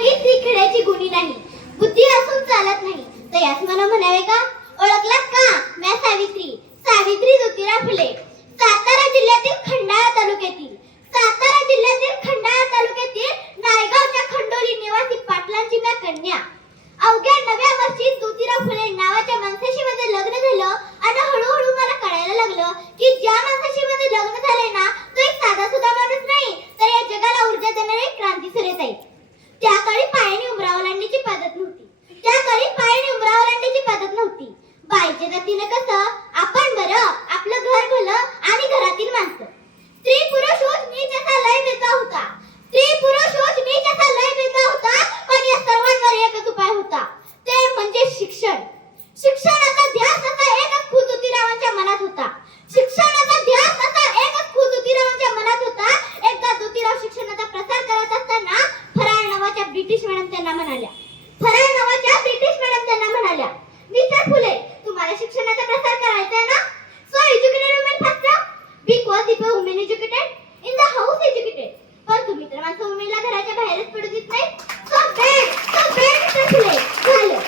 ही तिकड्याची गुणी नाही, बुद्धी असून चालत नाही. तर याच मला म्हणावे का? ओळखलात का? मैं सावित्री, सावित्री ज्योतिराव फुले, सातारा जिल्ह्यातील खंडाळा तालुक्यातील, सातारा जिल्ह्यातील खंडाळा तालुक्यातील नायगावच्या खंडोली निवासी पाटलांची मी कन्या. अवघ्या 9व्या वर्षी ज्योतिराव फुले नावाच्या माणसाशी माझं लग्न झालं आणि हळूहळू मला कळायला लागलं की ज्या माणसाशी माझं लग्न झालंय ना, तो एक साधा सुद्धा माणूस नाही, तर या जगाला ऊर्जा देणारे क्रांतीसूर्यच आहे. त्या काळी पायाने उंबरा ओलांडण्याची पद्धत नव्हती. त्या काळी पायाने उंबरा ओलांडण्याची पद्धत नव्हती. बाईच्या जातीनं कसं आपण बरं, आपलं घर भलं आणि घरातील माणसं. स्त्री पुरुष ऊच नीच असा लय बेता होता. स्त्री पुरुष ऊच नीच असा लय बेता होता, पण या सर्वांवर एकच उपाय होता, ते म्हणजे शिक्षण. शिक्षणाचा ध्यास असा एकच खून ज्योतिरावांच्या मनात होता. शिक्षणाचा ध्यास असा एकच खून ज्योतिरावांच्या मनात होता. एकदा ज्योतिराव शिक्षणाचा प्रसार करत असताना फराळ नावाच्या ब्रिटिश मॅडम त्यांना म्हणाल्या, फराळ नावाच्या ब्रिटिश मॅडम त्यांना म्हणाल्या, मिस्टर फुले, तुम्हाला शिक्षणाचा प्रसार करायचा आहे ना? So educated women faster, because if a women educated in the house educated. पण तुम्ही तर माणसं वुमेनला घराच्या बाहेरच पडू देत नाही. सो बेड मिस्टर फुले. झालं.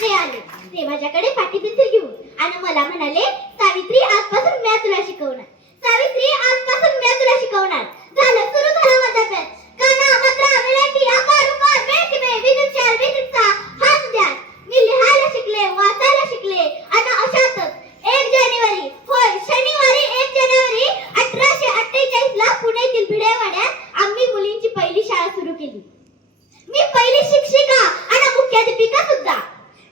ते आले, ते माझ्याकडे पाटी पेन्सिल घेऊन आणि मला म्हणाले, सावित्री, आजपासून मी तुला शिकवणार. सावित्री, आजपासून मी तुला शिकवणार. झालं, सुरू झाला माझा अभ्यास. काना मात्रा वेलांटी आकार उकार वेट मे विदित चार विदित सा हात द्या. मी लिहायला शिकले, वाचायला शिकले आणि अशातच 1 जानेवारी, होय शनिवारी 1 जानेवारी 1848 ला पुण्यातील भिडेवाड्यात आम्ही मुलींची पहिली शाळा सुरू केली. मी पहिली शिक्षिका आणि मुख्याध्यापिका सुद्धा.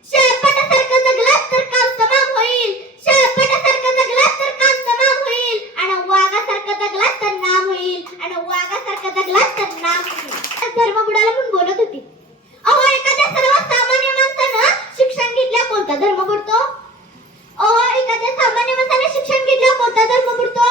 शेळपाटासारखं जगलात तर काम तमाम होईल. शेळपाटासारखं जगलात तर काम तमाम होईल आणि वाघासारखं जगलात तर नाम होईल आणि वाघासारखं जगलात तर नाम होईल. धर्मबुडाला म्हणून बोलत होती. अहो, एखाद्या सर्वसामान्य माणसानं शिक्षण घेतल्या कोणता धर्म बुडतो? अहो, एखाद्या सामान्य माणसाने शिक्षण घेतल्या कोणता धर्म बुडतो?